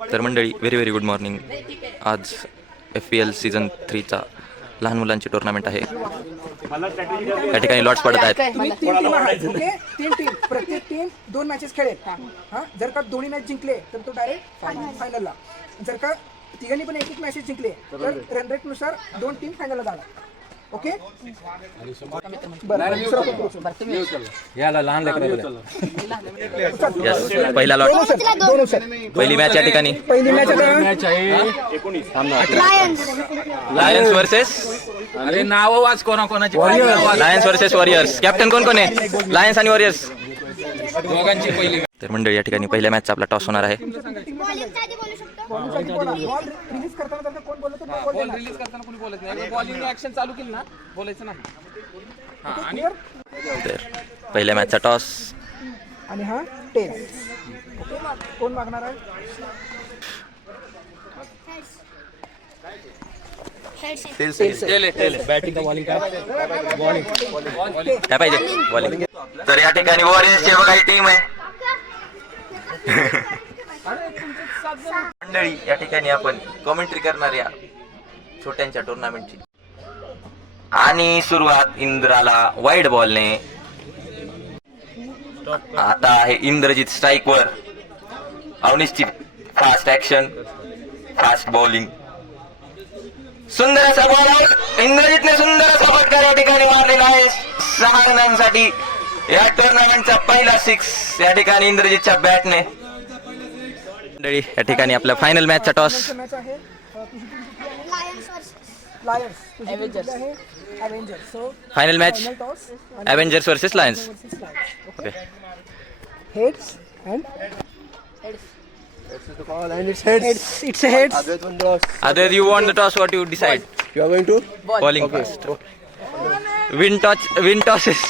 तर मंडळी very very good morning. आज FPL सीझन 3चा लहान मुलांची टुर्नामेंट आहे. या ठिकाणी लॉट्स पडत आहेत. तुम्ही तीन टीम आहात, ओके? तीन टीम, प्रत्येक टीम 2 मॅचेस खेळेल. हा, जर का दोन्ही मॅच जिंकले तर तो डायरेक्ट फायनलला. जर का तिघांनी पण एक मॅचेस जिंकले तर रन रेट नुसार 2 टीम फायनलला जाणार. ओके, याला लहान Yes, पहिला लॉट, पहिली मॅच या ठिकाणी पहिली मॅच लायन्स वर्सेस अरे नाव वाच कोणाची लायन्स वर्सेस वॉरियर्स. कॅप्टन कोण कोण आहे? लायन्स आणि वॉरियर्स दोघांची पहिली. तर मंडळी या ठिकाणी पहिल्या मॅचचा आपला टॉस होणार आहे. रिलीज करताना कोण बोलतो? बॉल रिलीज करताना कोणी बोलत नाही. बॉलिंग ऍक्शन चालू केली ना बोलायचं नाही. तर पहिल्या मॅचचा टॉस आणि हा टेन. ओके, कोण मागणार आहे? काय पाहिजे? बॉलिंग. तर या ठिकाणी वॉरियर्सची बघा टीम आहे. मंडळी या ठिकाणी आपण कॉमेंट्री करणार या छोट्यांच्या टुर्नामेंटची. आणि सुरुवात इंद्राला वाईड बॉलने. आता आहे इंद्रजित स्ट्राईक वर. अवनीशची फास्ट ऍक्शन, फास्ट बॉलिंग. सुंदर असा बॉल इंद्रजितने सुंदर असा फटका या ठिकाणी मारलेला आहे 6 रनांसाठी. या टुर्नामेंटचा पहिला 6 या ठिकाणी इंद्रजितच्या बॅटने. मंडळी या ठिकाणी आपला फायनल मॅचचा टॉस. मॅच आहे lions avengers. So final match toss avengers versus lions. Okay, heads and it's a heads. Adit, you won the toss. What you decide? You are going to Bowling first. Win tosses.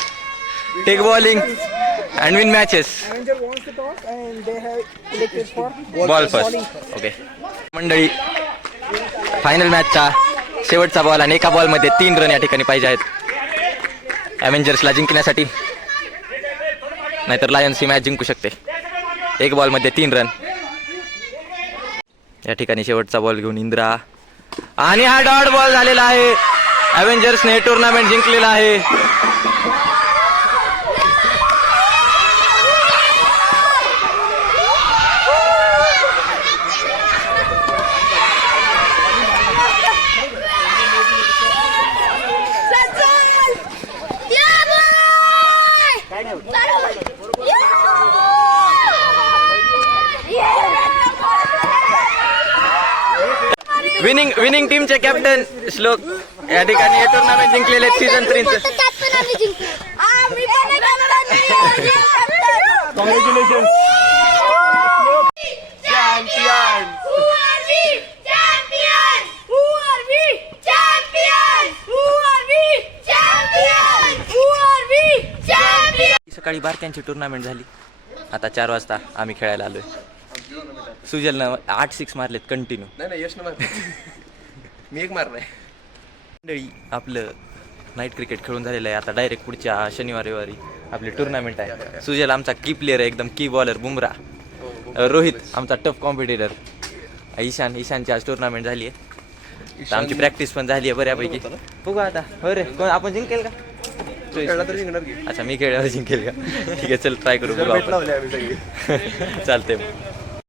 Take bowling and win matches. Avenger wants the toss and they have elected for Ball first. Okay. मंडळी final मॅचचा शेवटचा ball आणि एका ball मध्ये 3 run या ठिकाणी पाहिजे आहेत अवेंजर्सला जिंकण्यासाठी. नाहीतर लायन्स ही मॅच जिंकू शकते. एक बॉल मध्ये 3 रन. या ठिकाणी शेवटचा बॉल घेऊन इंद्रा आणि हा डॉट बॉल झालेला आहे. अवेंजर्सने टुर्नामेंट जिंकलेला आहे. विनिंग टीमचे कॅप्टन श्लोक या ठिकाणी हे टुर्नामेंट जिंकलेले सीझन 3चं. congratulations. सकाळी बारक्यांची टुर्नामेंट झाली. आता 4 वाजता आम्ही खेळायला आलोय. सुजलनं 8 6 मारलेत कंटिन्यू. नाही यश मार. मी एक मारलाय. मंडळी आपलं नाईट क्रिकेट खेळून झालेलं आहे. आता डायरेक्ट पुढच्या शनिवार रविवारी आपली टुर्नामेंट आहे. सुजल आमचा की प्लेअर आहे, एकदम की बॉलर. बुमरा, रोहित आमचा टफ कॉम्पिटिटर. ईशानची आज टुर्नामेंट झाली आहे. तर आमची प्रॅक्टिस पण झाली आहे बऱ्यापैकी. बघू आता. हो रे, कोण आपण जिंकेल का? अच्छा, मी खेळल्यावर जिंकेल का? ठीक आहे, चल ट्राय करू. चालते.